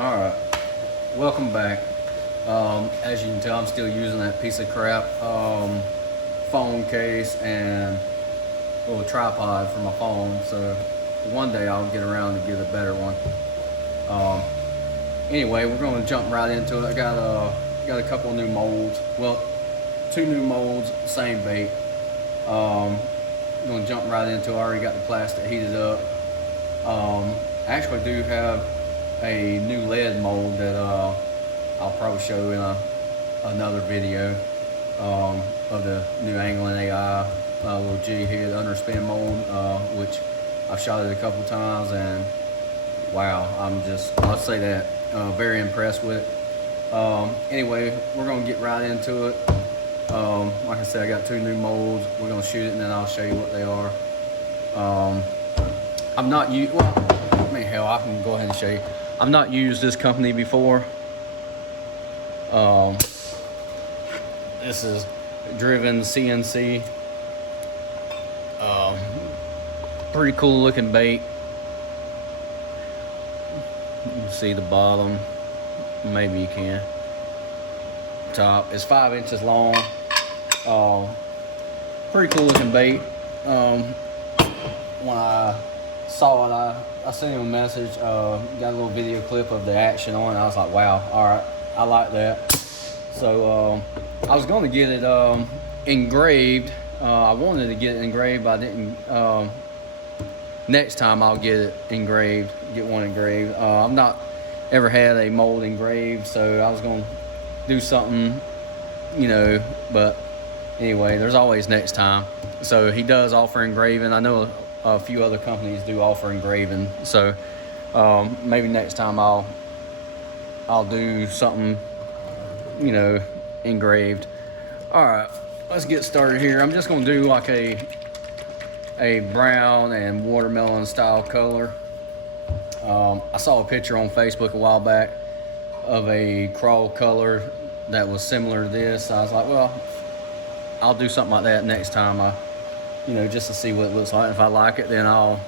All right, welcome back. As you can tell, I'm still using that piece of crap phone case and a little tripod for my phone. So one day I'll get around to get a better one. Anyway, we're going to jump right into it. I got a couple of new molds. Well, 2 new molds, same bait. I'm going to jump right into it. I already got the plastic heated up. I actually do have a new lead mold that I'll probably show in another video of the new Angling AI little jig head underspin mold, which I've shot it a couple times, and wow, I'll say that, very impressed with it. Anyway, we're gonna get right into it. Like I said, I got 2 new molds. We're gonna shoot it and then I'll show you what they are. I've not used, well, I mean, hell, I can go ahead and show you. I've not used this company before. This is Driven CNC. Pretty cool looking bait. You can see the bottom. Maybe you can. Top. It's 5 inches long. Pretty cool looking bait. When I saw it, I sent him a message, got a little video clip of the action on it. I was like, wow, all right, I like that. So I was going to get it engraved. I wanted to get it engraved, but I didn't. Next time I'll get it engraved, get one engraved. I've not ever had a mold engraved, so I was going to do something, but anyway, there's always next time. So he does offer engraving. I know a few other companies do offer engraving, so maybe next time I'll do something, engraved. All right, let's get started here. I'm just gonna do like a brown and watermelon style color. I saw a picture on Facebook a while back of a crawl color that was similar to this. I was like, well, I'll do something like that next time. Just to see what it looks like. If I like it, then I'll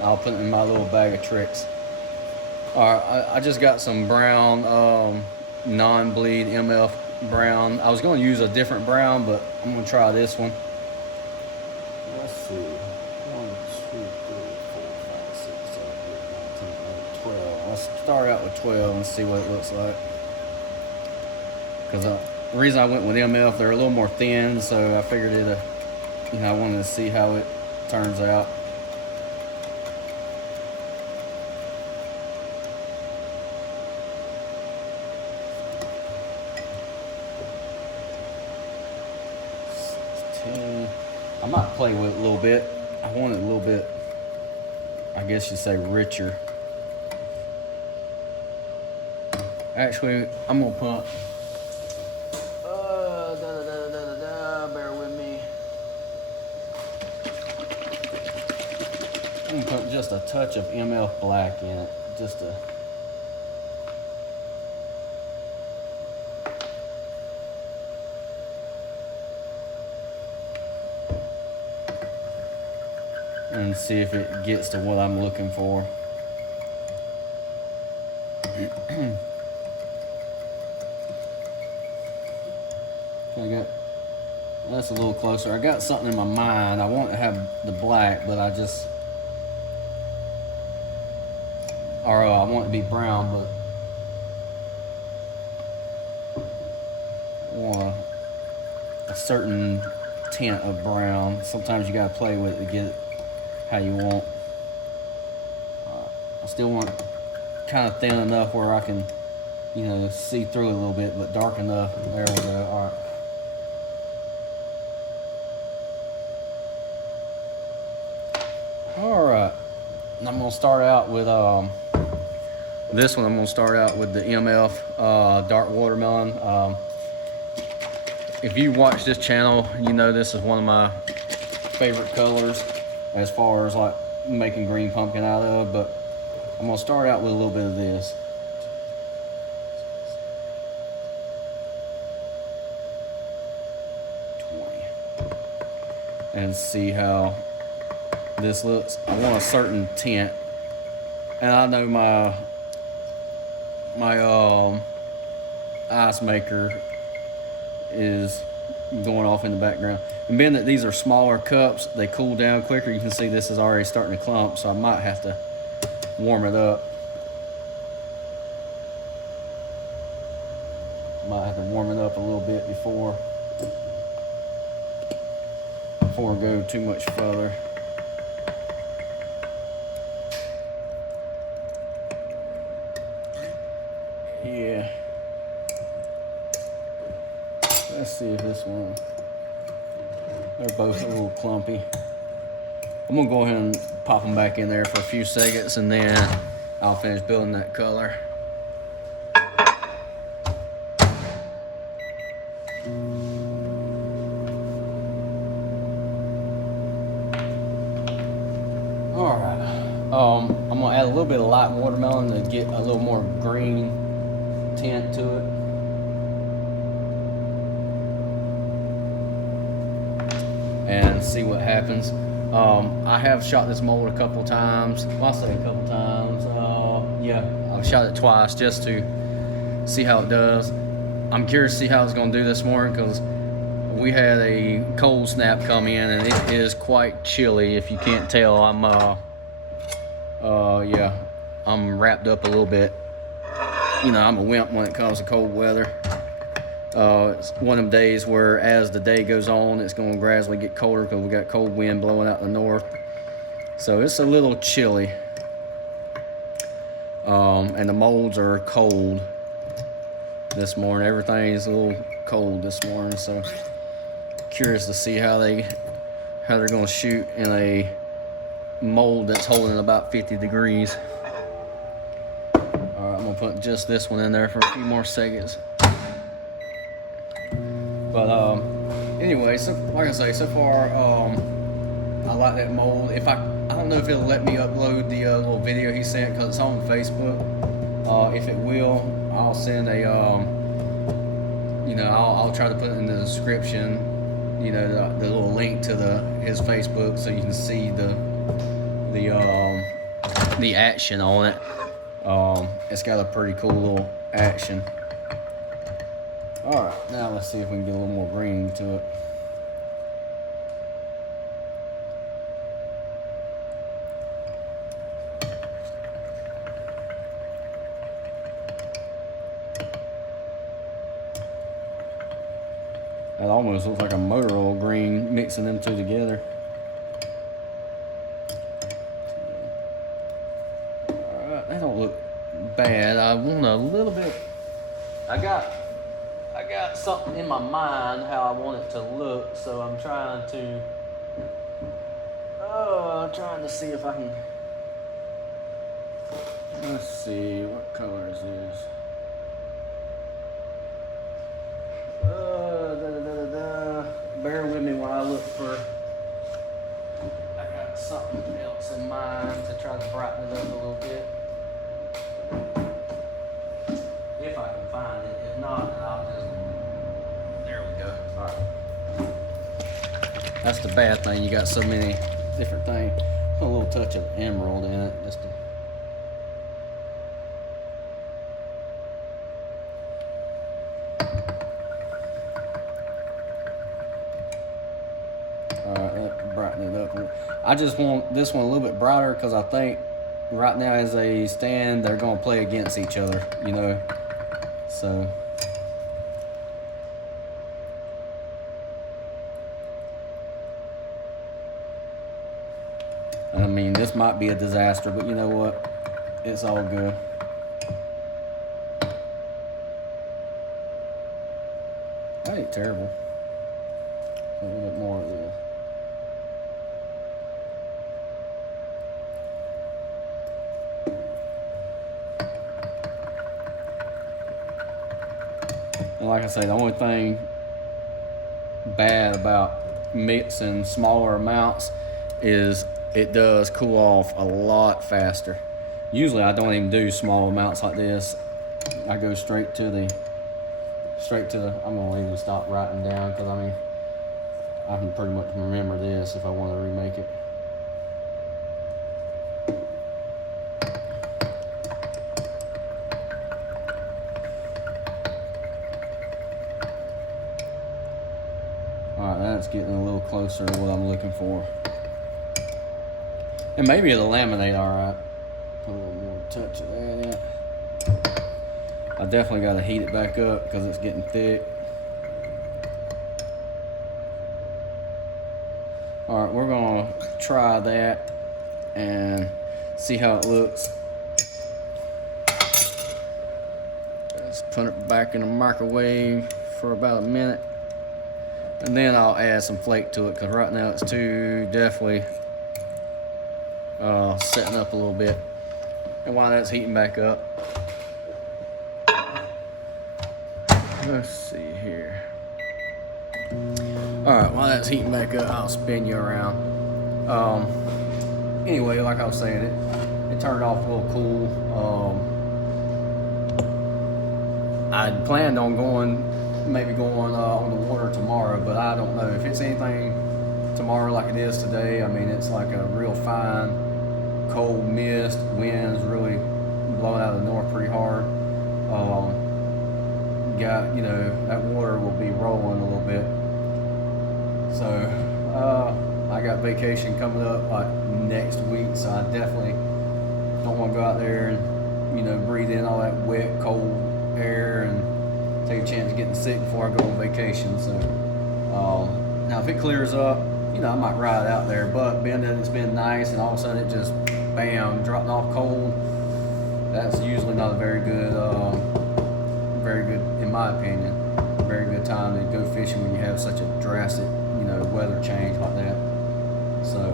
put it in my little bag of tricks. All right, I just got some brown non-bleed MF brown. I was going to use a different brown, but I'm going to try this one. Let's see. 1, 2, 3, 4, 5, 6, 7, 8, 9, 10, 11, 12. Let's start out with 12 and see what it looks like. Because the reason I went with MF, they're a little more thin, so I figured it. I wanted to see how it turns out. I might play with it a little bit. I want it a little bit, I guess you'd say, richer. Actually, I'm gonna put bear with me. I'm gonna put just a touch of MF black in it, just to. And see if it gets to what I'm looking for. That's a little closer. I got something in my mind. I want to have the black, but I want it to be brown, but I want a certain tint of brown. Sometimes you gotta play with it to get it how you want. I still want kind of thin enough where I can, see through it a little bit, but dark enough. There we go. All right. All right. And I'm gonna start out with this one. I'm gonna start out with the MF dark watermelon. If you watch this channel, this is one of my favorite colors as far as like making green pumpkin out of, but I'm gonna start out with a little bit of this. And see how this looks. I want a certain tint, and I know my my ice maker is going off in the background. And being that these are smaller cups, they cool down quicker. You can see this is already starting to clump, so I might have to warm it up. Might have to warm it up a little bit before I go too much further. Yeah. Let's see if this one, they're both a little clumpy. I'm gonna go ahead and pop them back in there for a few seconds, and then I'll finish building that color. All right, I'm gonna add a little bit of light watermelon to get a little more green tint to it. And see what happens. I have shot this mold a couple times. Well, I'll say a couple times. Yeah, I've shot it twice just to see how it does. I'm curious to see how it's going to do this morning, because we had a cold snap come in and it is quite chilly. If you can't tell, I'm wrapped up a little bit. You know, I'm a wimp when it comes to cold weather. It's one of them days where as the day goes on, it's going to gradually get colder because we got cold wind blowing out in the north. So it's a little chilly. And the molds are cold this morning. Everything's a little cold this morning. So curious to see how they're going to shoot in a mold that's holding about 50 degrees. All right, I'm going to put just this one in there for a few more seconds. But anyway, so like I say, so far I like that mold. If I don't know if it'll let me upload the little video he sent, because it's on Facebook. If it will, I'll send a I'll try to put it in the description, you know, the little link to his Facebook, so you can see the action on it. It's got a pretty cool little action. Alright, now let's see if we can get a little more green to it. That almost looks like a motor oil green, mixing them two together. Alright, that don't look bad. I want a little bit. I got something in my mind how I want it to look, so I'm trying to see if I can. Let's see, what color is this? Bear with me while I look for. I got something else in mind to try to brighten it up a little bit. If I can find it. If not, then I'll just. There we go. Alright. That's the bad thing. You got so many different things. Put a little touch of emerald in it just to. Alright, that brighten it up. I just want this one a little bit brighter because I think right now as they stand, they're going to play against each other, you know. So. I mean, this might be a disaster, but you know what? It's all good. That ain't terrible. A little bit more of this. And like I say, the only thing bad about mixing smaller amounts is it does cool off a lot faster. Usually I don't even do small amounts like this. I go straight to the, I'm gonna even stop writing down, because I mean, I can pretty much remember this if I want to remake it. getting a little closer to what I'm looking for. And maybe it'll laminate all right. Put a little more touch of that in. I definitely got to heat it back up because it's getting thick. All right, we're gonna try that and see how it looks. Let's put it back in the microwave for about a minute, and then I'll add some flake to it because right now it's too definitely setting up a little bit. And while that's heating back up, let's see here. All right, while that's heating back up, I'll spin you around. Anyway, like I was saying, it turned off a little cool. I'd planned on maybe going on the water tomorrow, but I don't know if it's anything tomorrow like it is today. I mean, it's like a real fine, cold mist. Winds really blowing out of the north pretty hard. That water will be rolling a little bit. So I got vacation coming up like next week, so I definitely don't want to go out there and breathe in all that wet, cold air and take a chance of getting sick before I go on vacation. So now if it clears up, I might ride out there, but being that it's been nice and all of a sudden it just bam dropping off cold, that's usually not a very good in my opinion, very good time to go fishing when you have such a drastic weather change like that. So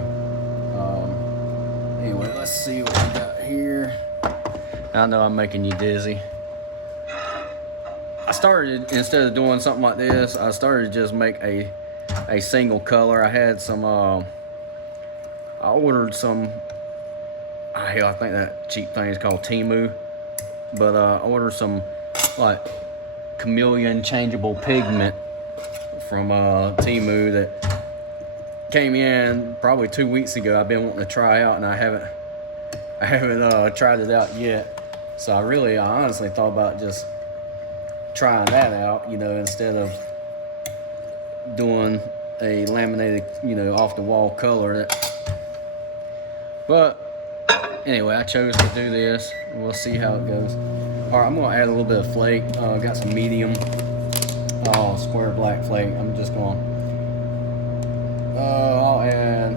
anyway, let's see what we got here. I know I'm making you dizzy. I started, instead of doing something like this, I started to just make a single color. I had some I ordered some, I think that cheap thing is called Temu, but I ordered some like chameleon changeable pigment from Temu that came in probably 2 weeks ago. I've been wanting to try out, and I haven't tried it out yet. So I honestly thought about just trying that out, instead of doing a laminated, off the wall color. But anyway, I chose to do this. We'll see how it goes. All right, I'm gonna add a little bit of flake. Got some medium square black flake. I'm just going I'll add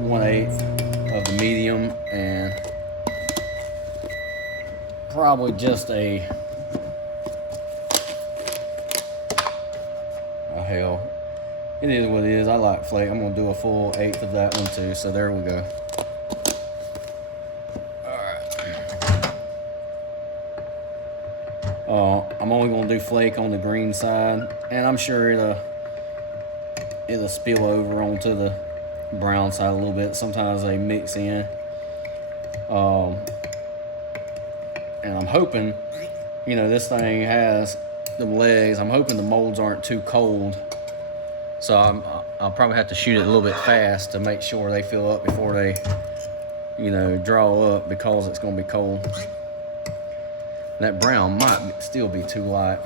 1/8 of the medium and probably just hell, it is what it is. I like flake. I'm gonna do a full 1/8 of that one too. So there we go. I'm only going to do flake on the green side, and I'm sure it'll spill over onto the brown side a little bit. Sometimes they mix in. And I'm hoping, this thing has the legs. I'm hoping the molds aren't too cold. So I'll probably have to shoot it a little bit fast to make sure they fill up before they, draw up, because it's going to be cold. That brown might still be too light.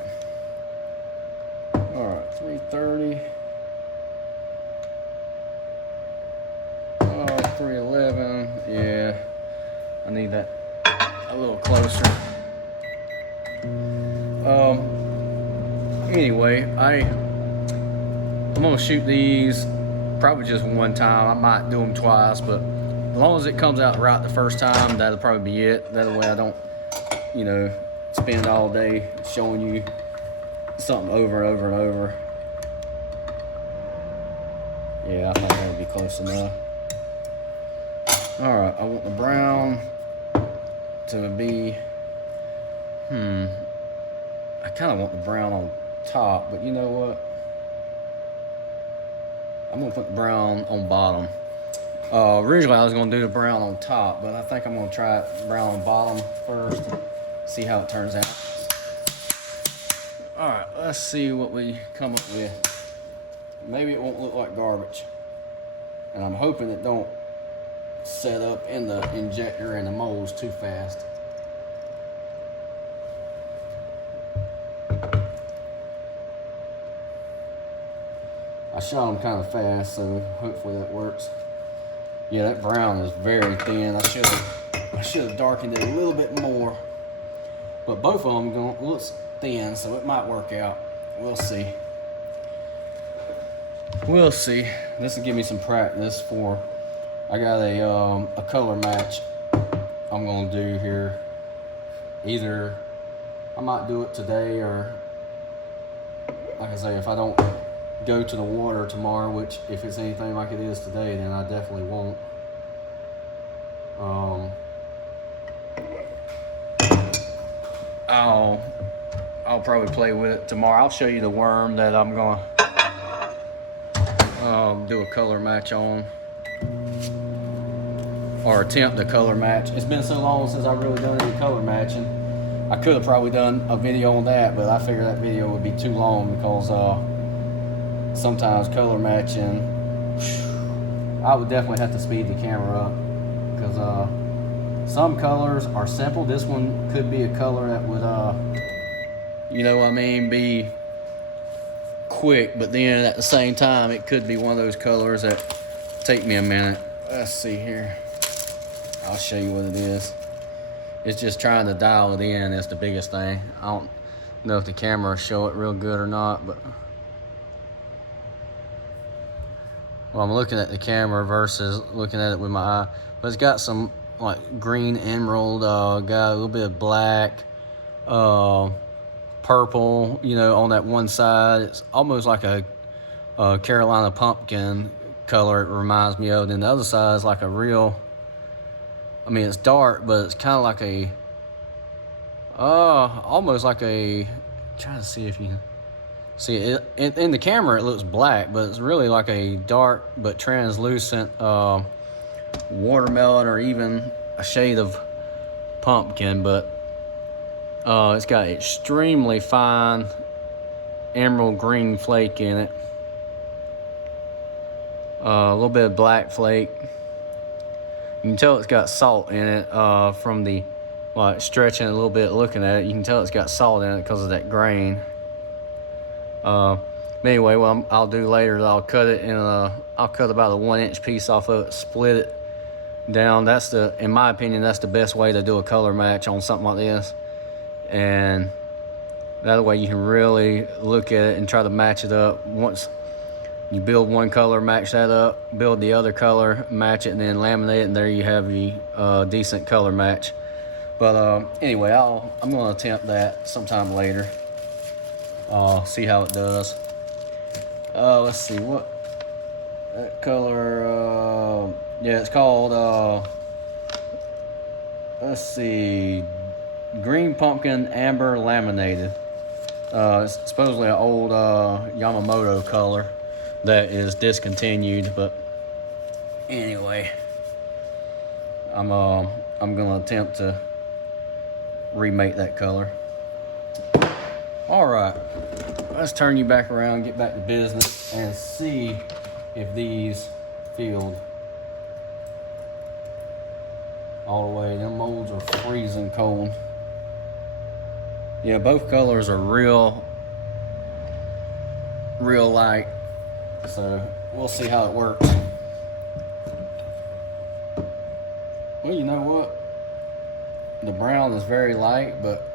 All right, 330. 311. Yeah, I need that a little closer. Anyway, I'm gonna shoot these probably just one time. I might do them twice, but as long as it comes out right the first time, that'll probably be it. That way I don't, spend all day showing you something over and over and over. Yeah, I think that'll be close enough. All right, I want the brown to be, I kind of want the brown on top, but you know what? I'm gonna put the brown on bottom. Originally I was gonna do the brown on top, but I think I'm gonna try it brown on bottom first. See how it turns out. All right, let's see what we come up with. Maybe it won't look like garbage, and I'm hoping it don't set up in the injector and the molds too fast. I shot them kind of fast, so hopefully that works. Yeah, that brown is very thin. I should have darkened it a little bit more, but both of them look thin, so it might work out. We'll see. We'll see. This will give me some practice for. I got a color match I'm gonna do here. Either I might do it today, or like I say, if I don't go to the water tomorrow, which if it's anything like it is today, then I definitely won't. I'll probably play with it tomorrow. I'll show you the worm that I'm gonna do a color match on, or attempt a color match. It's been so long since I've really done any color matching. I could have probably done a video on that, but I figured that video would be too long because sometimes color matching, I would definitely have to speed the camera up because some colors are simple. This one could be a color that would, you know what I mean, be quick, but then at the same time, it could be one of those colors that take me a minute. Let's see here. I'll show you what it is. It's just trying to dial it in is the biggest thing. I don't know if the camera will show it real good or not, but well, I'm looking at the camera versus looking at it with my eye. But it's got some like green emerald, got a little bit of black, purple, you know, on that one side. It's almost like a Carolina pumpkin color, it reminds me of. Then the other side is like a real, I mean, it's dark, but it's kind of like a, almost like a, trying to see if you see it. In the camera, it looks black, but it's really like a dark but translucent watermelon, or even a shade of pumpkin. But it's got extremely fine emerald green flake in it. A little bit of black flake. You can tell it's got salt in it from the, like, stretching a little bit, looking at it. You can tell it's got salt in it because of that grain. But anyway, what I'll do later is I'll cut it in I'll cut about a 1-inch piece off of it, split it down. That's in my opinion, that's the best way to do a color match on something like this. And that way you can really look at it and try to match it up. Once you build one color, match that up, build the other color, match it, and then laminate it, and there you have a decent color match. But anyway, I'm going to attempt that sometime later. See how it does. Let's see what that color. Yeah, it's called. Let's see, green pumpkin amber laminated. It's supposedly an old Yamamoto color that is discontinued, but anyway, I'm gonna attempt to remake that color. All right, let's turn you back around, get back to business, and see if these filled all the way. Them molds are freezing cold. Yeah, both colors are real light. So we'll see how it works. Well, you know what? The brown is very light, but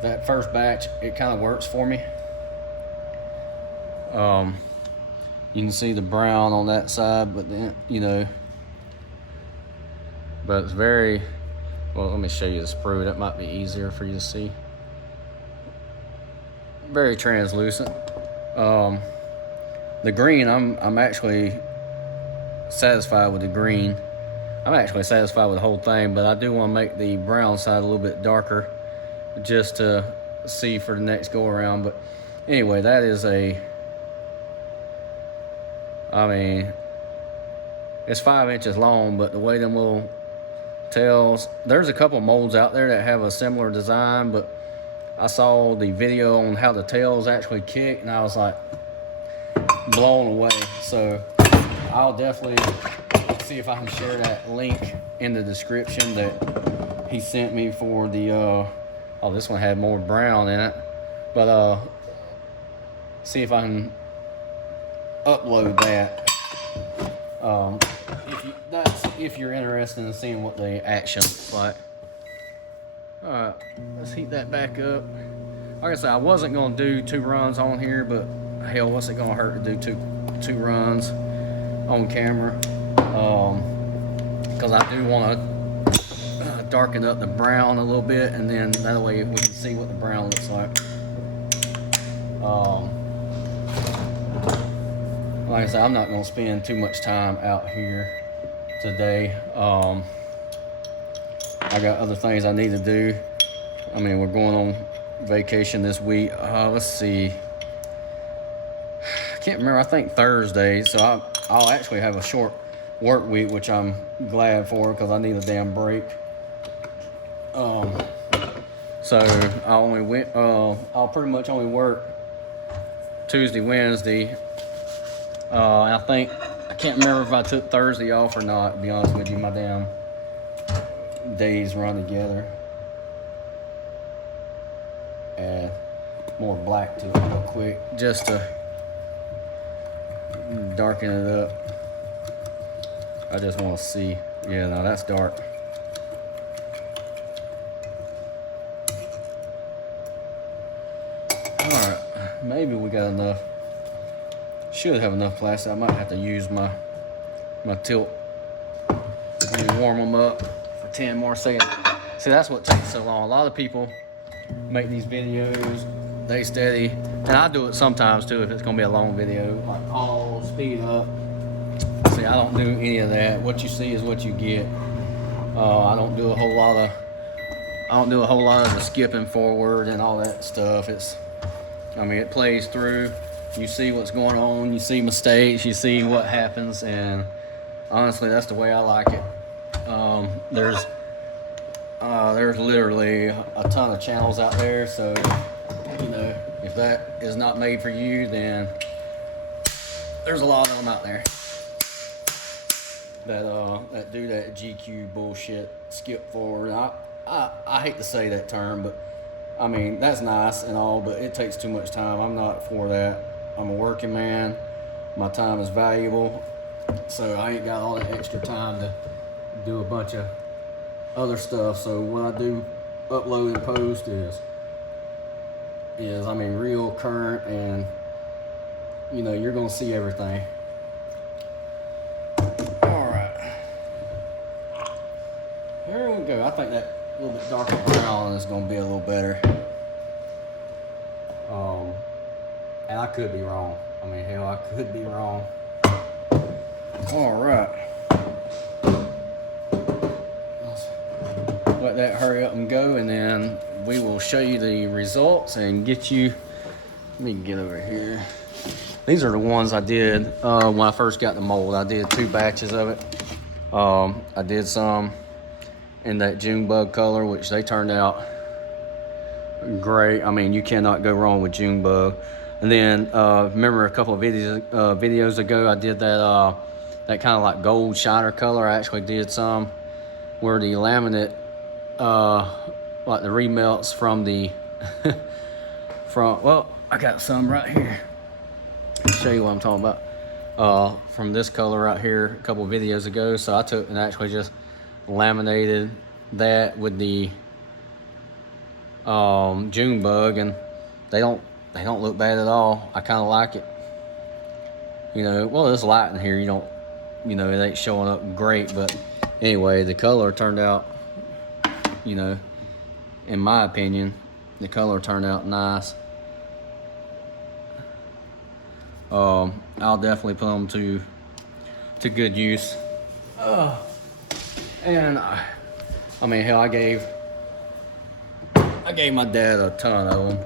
that first batch, it kind of works for me. You can see the brown on that side, but then, you know, but it's very, well, let me show you the sprue. That might be easier for you to see. Very translucent. The green, I'm actually satisfied with the green. I'm actually satisfied with the whole thing, but I do want to make the brown side a little bit darker just to see for the next go around. But anyway, that is I mean, it's 5 inches long, but the way them little tails, there's a couple molds out there that have a similar design, but I saw the video on how the tails actually kick, and I was like blown away. So I'll definitely see if I can share that link in the description that he sent me for the oh, this one had more brown in it, but see if I can upload that. If you're interested in seeing what the action looks like. All right, let's heat that back up. Like I said, I wasn't gonna do 2 runs on here, but hell, what's it gonna hurt to do two runs on camera? Because I do want to darken up the brown a little bit, and then that way we can see what the brown looks like. Like I said, I'm not gonna spend too much time out here today. I got other things I need to do. I mean, we're going on vacation this week. Let's see. I can't remember. I think Thursday. So I'll actually have a short work week, which I'm glad for because I need a damn break. So I'll pretty much only work Tuesday, Wednesday. I can't remember if I took Thursday off or not, to be honest with you. My damn days run together. Add more black to it real quick just to darken it up. I just want to see. Yeah, no, that's dark. Alright, maybe we got enough. Should have enough plastic. I might have to use my tilt. Let me warm them up for 10 more seconds. See, that's what takes so long. A lot of people make these videos, they steady, and I do it sometimes too if it's gonna be a long video, like pause, speed up. See, I don't do any of that. What you see is what you get. I don't do a whole lot of the skipping forward and all that stuff. It plays through. You see what's going on, you see mistakes, you see what happens, and honestly, that's the way I like it. There's literally a ton of channels out there, so if that is not made for you, then there's a lot of them out there that do that GQ bullshit, skip forward. I hate to say that term, but I mean that's nice and all, but it takes too much time. I'm not for that. I'm a working man. My time is valuable, so I ain't got all that extra time to do a bunch of other stuff. So what I do upload and post is real current, and you're gonna see everything. All right, here we go. I think that a little bit darker brown is gonna be a little better. And I could be wrong. I mean, hell, I could be wrong. All right. Let that hurry up and go, and then we will show you the results and get you. Let me get over here. These are the ones I did when I first got the mold. I did 2 batches of it. I did some in that June bug color, which they turned out great. I mean, you cannot go wrong with June bug. And then remember a couple of videos ago, I did that kind of like gold shiner color. I actually did some where the laminate, like the remelts from the well, I got some right here. I'll show you what I'm talking about. From this color right here a couple of videos ago. So I took and actually just laminated that with the June bug, and they don't look bad at all. I kind of like it. Well, it's light in here. It ain't showing up great, but anyway, the color turned out, in my opinion, the color turned out nice. I'll definitely put them to good use. And I mean, hell, I gave my dad a ton of them.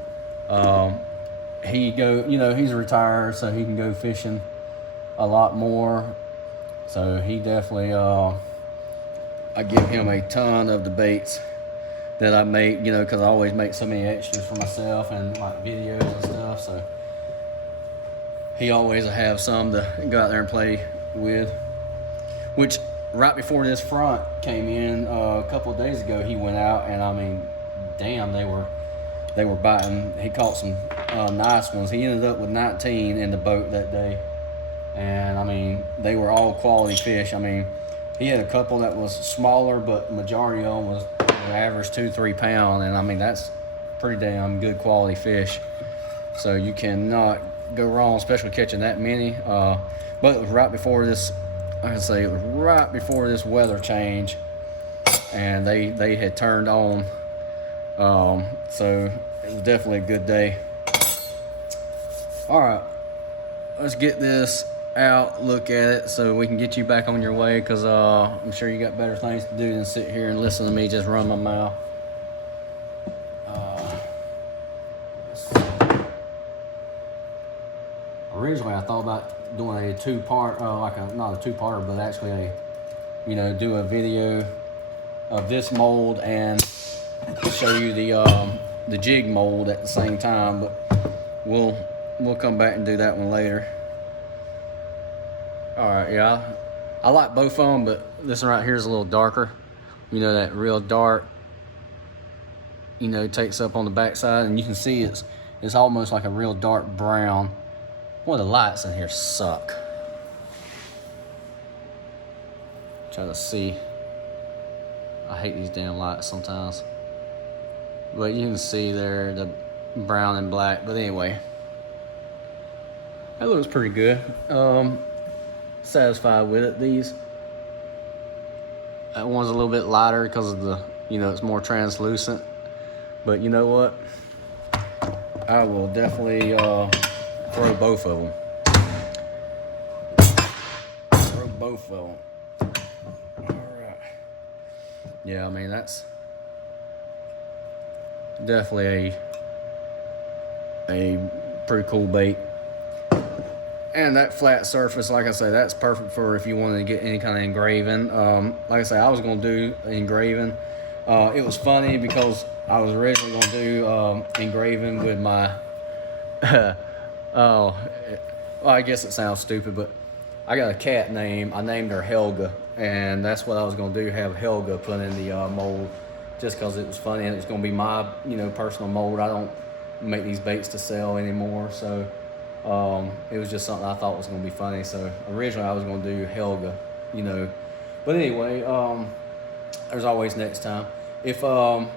He's retired, so he can go fishing a lot more. So he definitely, I give him a ton of the baits that I make, because I always make so many extras for myself and like videos and stuff. So he always have some to go out there and play with. Which right before this front came in a couple of days ago, he went out, and I mean, damn, they were they were biting. He caught some nice ones. He ended up with 19 in the boat that day, and I mean, they were all quality fish. I mean, he had a couple that was smaller, but majority of them was average 2-3 pound, and I mean, that's pretty damn good quality fish. So you cannot go wrong, especially catching that many. But it was right before this, like I say, it was right before this weather change, and they had turned on. So it was definitely a good day. All right, let's get this out, look at it, so we can get you back on your way, because I'm sure you got better things to do than sit here and listen to me just run my mouth. Originally, I thought about doing a two-part, not a two-parter, but actually do a video of this mold and show you the jig mold at the same time. But we'll come back and do that one later. All right, yeah, I like both of them, but this one right here is a little darker. That real dark, takes up on the backside, and you can see it's almost like a real dark brown. Boy, the lights in here suck. Try to see. I hate these damn lights sometimes. But you can see there the brown and black. But anyway, that looks pretty good. Satisfied with it. That one's a little bit lighter because of the, it's more translucent. But you know what? I will definitely throw both of them. Throw both of them. All right. Yeah, I mean, that's definitely a pretty cool bait. And that flat surface, like I say, that's perfect for if you wanted to get any kind of engraving. Like I say, I was going to do engraving. It was funny because I was originally going to do engraving with my well, I guess it sounds stupid, but I got a cat name. I named her Helga, and that's what I was going to do, have Helga put in the mold, just because it was funny, and it was going to be my, personal mold. I don't make these baits to sell anymore, so it was just something I thought was going to be funny. So originally I was going to do Helga, But anyway, there's always next time. And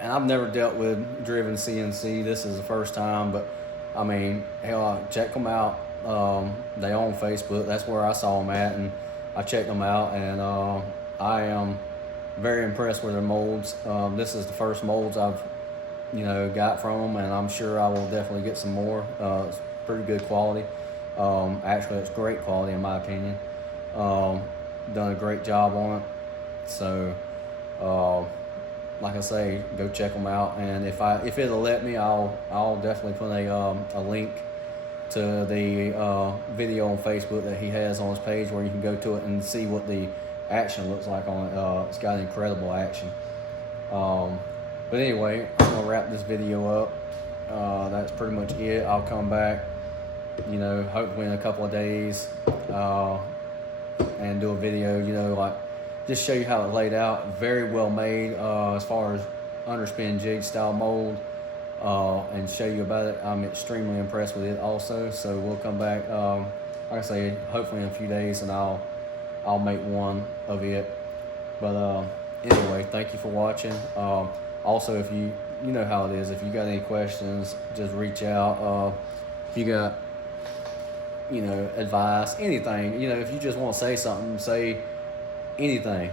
I've never dealt with Driven CNC. This is the first time, but I mean, hell, check them out. They on Facebook. That's where I saw them at, and I checked them out, and I am very impressed with their molds. This is the first molds I've, got from them, and I'm sure I will definitely get some more. It's pretty good quality. Actually, it's great quality in my opinion. Done a great job on it. So, like I say, go check them out, and if it'll let me, I'll definitely put a link to the video on Facebook that he has on his page, where you can go to it and see what the action looks like on it. It's got incredible action. But anyway, I'm gonna wrap this video up. That's pretty much it. I'll come back, hopefully in a couple of days, and do a video, like, just show you how it laid out. Very well made as far as underspin jig style mold, and show you about it. I'm extremely impressed with it also. So we'll come back, like I say, hopefully in a few days, and I'll make one of it. But anyway, thank you for watching. Also, if you know how it is, if you got any questions, just reach out. If you got advice, anything, if you just want to say something, say anything,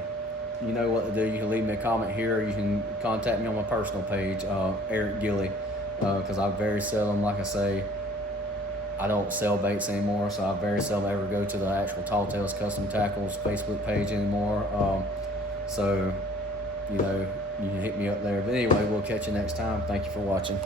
you know what to do. You can leave me a comment here, or you can contact me on my personal page, Eric Gilly, because I very seldom, like I say, I don't sell baits anymore, so I very seldom ever go to the actual Tall Tales Custom Tackles Facebook page anymore. So you can hit me up there. But anyway, we'll catch you next time. Thank you for watching.